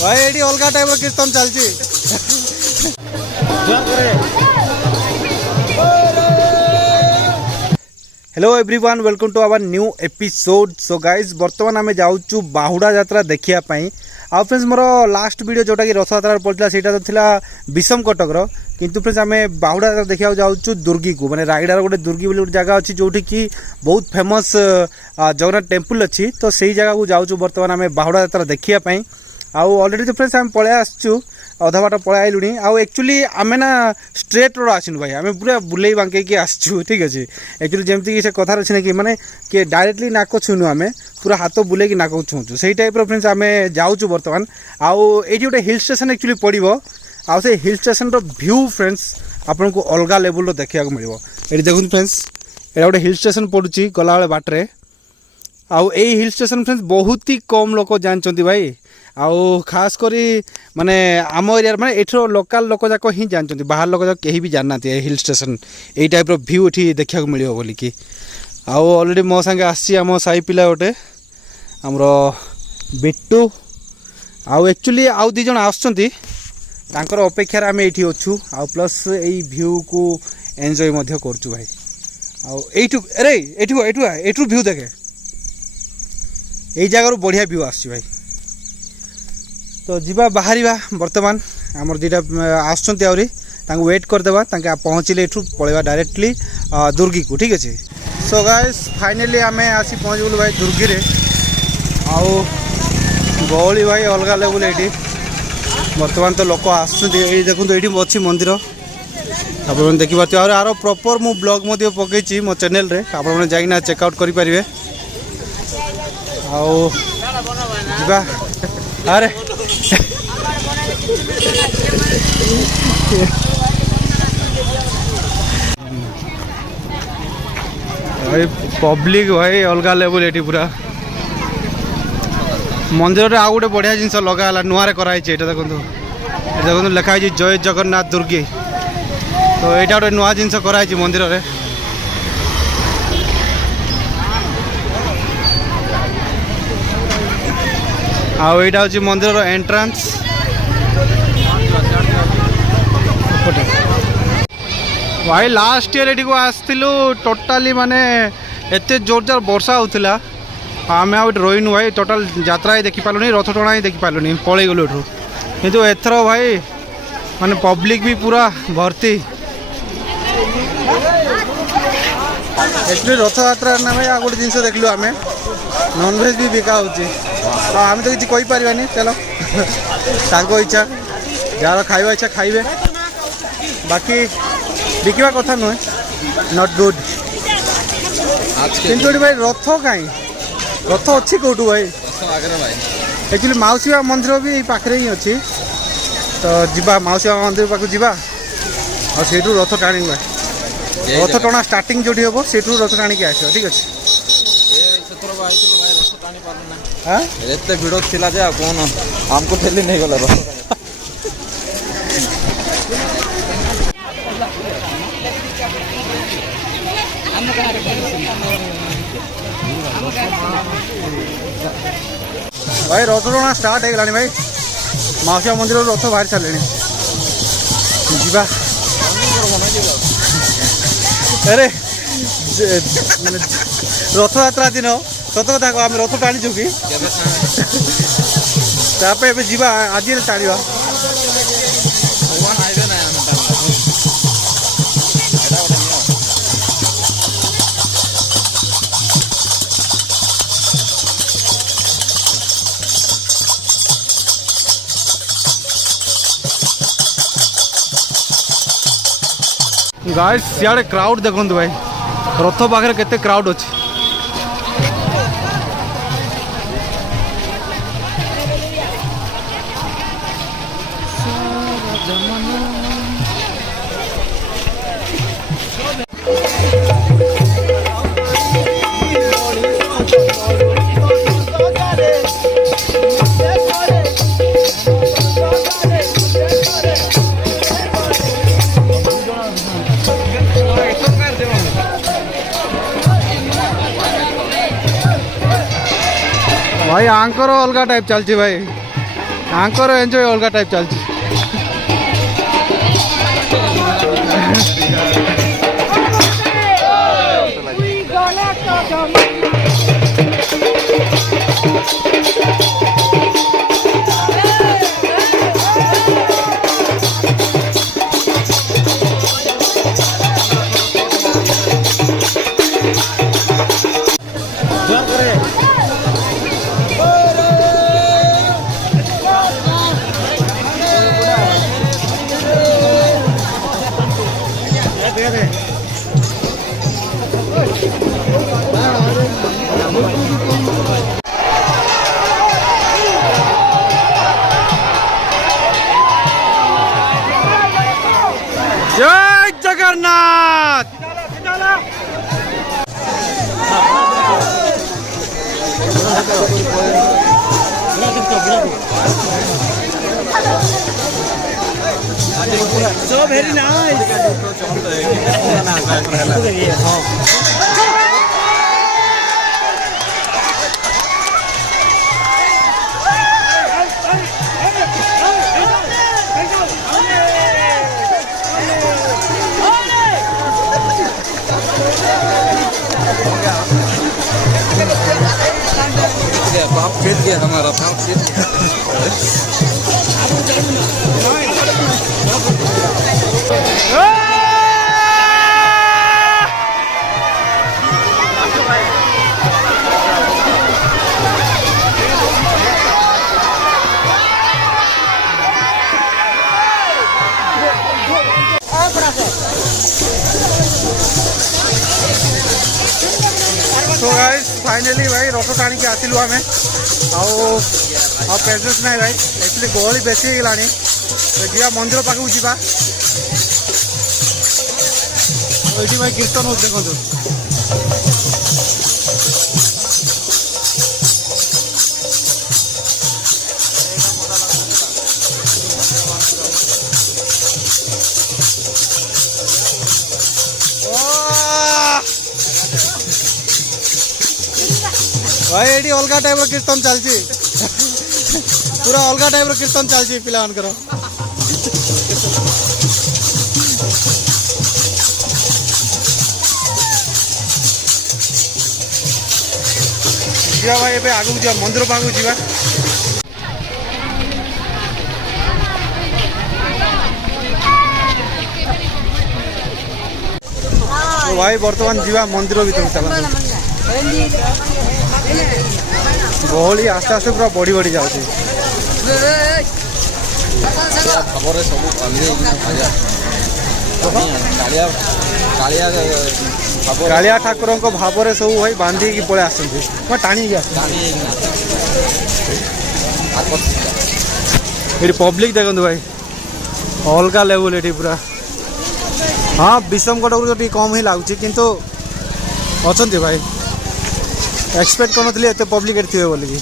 भाई ये अलग टाइप कीर्तन चलती। Hello everyone, welcome to our new episode. So guys बर्तमान आम जाऊँ बाहुड़ा यात्रा देखापी। आउ फ्रेंड्स मोर लास्ट वीडियो जोटा कि रथ यात्रा पड़ता सेटा तो थिला विषम कटकर, किंतु फ्रेंड्स आम बाहुड़ा यात्रा देखा जाऊँ दुर्गी को, माने रायगड़ार गोटे दुर्गी बोली गोटे जगह अच्छी जोटी कि बहुत फेमस जगन्नाथ टेम्पल अच्छी। तो सही जगह को जाऊँ बर्तमान आम बाहुड़ा यात्रा देखापी। आउ ऑलरेडी तो फ्रेंड्स आम पलै आसचु अधा बाट पलै आइलुनी। आउ एक्चुअली आम ना स्ट्रेट रोड आसनु भाई, आम पूरा बुले बांके आसचु। ठीक अच्छे, एक्चुअली जमती कि से कथार अच्छे ना कि माने कि डायरेक्टली नाक छुनु, आम पूरा हाथ बुले नाक छुँचु से टाइप फ्रेंड्स आम जाऊँ बर्तमान। आउ ये गोटे हिल स्टेशन एक्चुअली पड़ो। आउ से हिल स्टेशन व्यू फ्रेंड्स आपन को अलग लेवल देखा मिल। ये देखो फ्रेंड्स ये गोटे हिल स्टेशन पड़ुची गला बेले बाटरे। आउ ये हिल स्टेशन फ्रेंड्स बहुत ही कम लोक जानते भाई। आउ खास करी माने आम एरिया माने एठो लोकल लोक जाक ही जानते, बाहर लोक जाक कहीं भी जानना हिल स्टेशन यही टाइप व्यू ये देखा मिल बोल कि। आउ ऑलरेडी मो संगे आसी आम साई पिला गोटे आमर बिट्टू। आउ एक्चुअली आउ दी जन आसुचंती तांकर अपेक्षार आम ये अच्छू। आउ प्लस यही व्यू को एंजॉय मध्य करचु भाई। आउ एठू अरे एठू एठू एठू व्यू देखे, यही जगार बढ़िया व्यू आस भाई। तो जीवा बाहरी बर्तमान आमर दीटा आसुचंती आहरी तांको वेट करदेवा, तांके पहुँचले एठू पळेबा डायरेक्टली दुर्गी को। ठीक अच्छे। सो गाइस फाइनली आम आसी पहुँच गलु भाई दुर्गी रे। आउ गहली भाई अलग लेवल ये बर्तमान तो लोक आसुचंती। देखो ये अच्छी मंदिर आप देखी पार्थे। और यार प्रॉपर मु ब्लॉग मध्य पकई मो चैनल रे, आप जाइना चेकआउट करि परिबे। आउ जीवा अरे भाई पब्लिक भाई अलग लेवल ये पूरा मंदिर आउ गोटे बढ़िया जिनस लगा नुआरे कराई। देखो देखो लिखाई जय जगन्नाथ दुर्गी। तो यहाँ गोटे नुआ जिनस कराई मंदिर रे। आउ यहाँ हूँ मंदिर एंट्रांस। भाई लास्ट ईयर ये आसलु टोटाली माने एत जोरजार वर्षा होता। आम आठ रहीनु भाई, टोटाल यात्रा ही देखी पालुनी, रथ टणा ही देखी पालुनी, पलि गलु एठू। किंतु एथर भाई माने पब्लिक भी पूरा भर्ती। एक्चुअली रथ यात्रा ना भाई आ गोटे जिनस देखलु आम नॉनवेज भी बिका हो। आम तो किसी कहींपारानी, चलो तांको इच्छा जार खाइबा इच्छा खाइबे, बाकी बिकवा कथा नुहे, नॉट गुड। किंतु भाई रथ कहीं रथ अच्छी कौटू भाई एक्चुअली माउसी मंदिर भी पाखे ही अच्छी। तो जीवा माउसी मंदिर पाक जावा और सेठू रथ टाणी रथ टणा स्टार्टिंग जो हम सेठू रथ टाणी आस। ठीक अच्छे। एते भिड़ थिला जे कौन हमको ठेली नहीं गला भाई रथ टणा स्टार्ट हो गलानी भाई। माउसिया मंदिर रथ बाहरी सारे जीवा। अरे रथ यात्रा दिन सत कथा कह आम रथ टाणीचु कि जावा आज टाणा। गाइस सियाड़े क्राउड देखो भाई, रथ पाखे केते क्राउड अच्छी। भाई आंकर अलग टाइप चलती भाई। आंकर एंजॉय अलग टाइप चलती जय जगन्नाथ So very nice. पाप खेत गया हमारा पाप खेत गया तो गाइस फाइनली भाई रथ टाणी के आसिलु आमे आ प्रेजेंस नहीं भाई एक्चुअली गहली बेसी हो गलानी तो जीवा मंदिर पाखु जीवा ये भाई कीर्तन हो देखो भाई ये अलग टाइप कीर्तन चलती पूरा अलग टाइप कीर्तन चलती पिला जा भाई ए आगू जा मंदिर पाखु जा तो भाई बर्तमान जीवा मंदिर भीतर चला गहली आस्ते आस्ते पूरा बढ़ी बढ़ी जाऊँगी खबर सब कालिया ठाकुर भाव सब भाई बांधी की पड़े आस टाणी ये पब्लिक देखते भाई अलग लेवल ये पूरा हाँ विषमगढ़ तो कम ही लगुच किंतु अच्छा भाई एक्सपेक्ट कर एत पब्लिक थे बोलिकी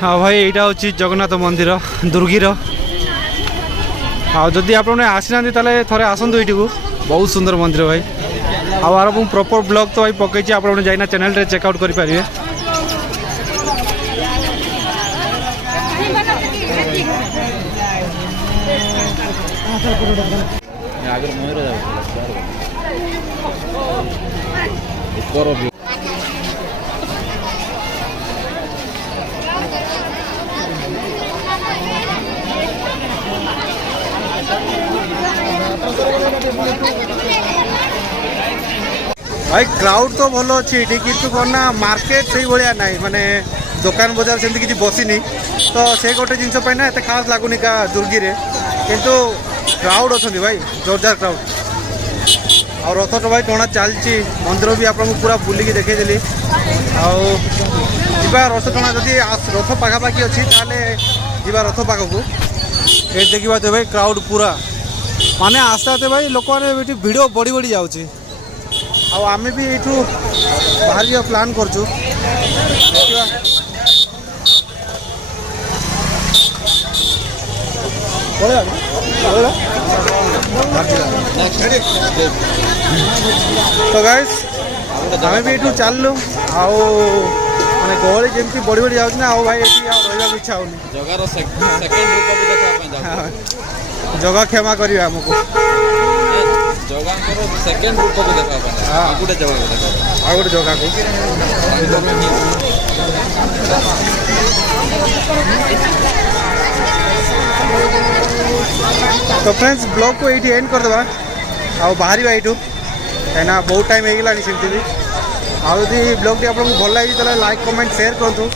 हाँ भाई यहाँ हूँ जगन्नाथ मंदिर दुर्गीर आदि आप आसी ना थे आसतु ये बहुत सुंदर मंदिर भाई आर प्रॉपर ब्लॉग तो भाई पकई आप जाइना चैनल रे चेकआउट करेंगे भाई क्राउड तो भल अच्छी किंतु कौन ना मार्केट से भाया ना माने दुकान बजार से किसी बसनी तो से गोटे जिनस ना एत खास लगुनि का दुर्गी रे किंतु क्राउड अच्छा भाई जोरदार क्राउड आ रथ तो भाई टणा चलती मंदिर भी आपको पूरा बुलिकी देखईदेली आवा रथ टणा जदि रथ पखापाखि अच्छी जा रथ पाखक ये देखा तो भाई क्राउड पूरा माने आस्ते आस्ते भाई लोक मैंने भिड़ बढ़ी बढ़ी जाऊँगी आमे भी ये बाहर प्लान करचु तो गाइस आम भी ये चललु आने गहली जमी बढ़ी बढ़ी जाऊँ ना भाई ये रहा इच्छा होनी जगार सेकेंड रूप भी देखा जगह क्षमा करिए आमको जगांकर सेकेंड रूप भी देखा हाँ। गोटे जगह को देखा आ गोटे जगह को तो फ्रेंड्स ब्लॉग को ये एंड करदे बाहर यू कहीं बहुत टाइम हो गलानी सेमती भी आदि ब्लॉग टी आपको भल लगी तो लाइक कमेंट शेयर करूँ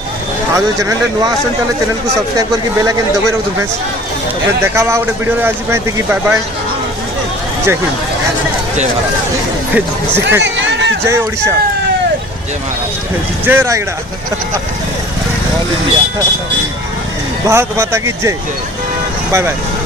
आज चैनल नुआ आसन चैनल को सब्सक्राइब करके बेल आइकन दबाई रखु फ्रेंड्स तो फिर देखा गोटे वीडियो आज देखिए बाय बाय जय हिंद जय महाराज जय ओडिशा जय महाराज जय रायगढ़ ऑल इंडिया भारत माता की जय बाय बाय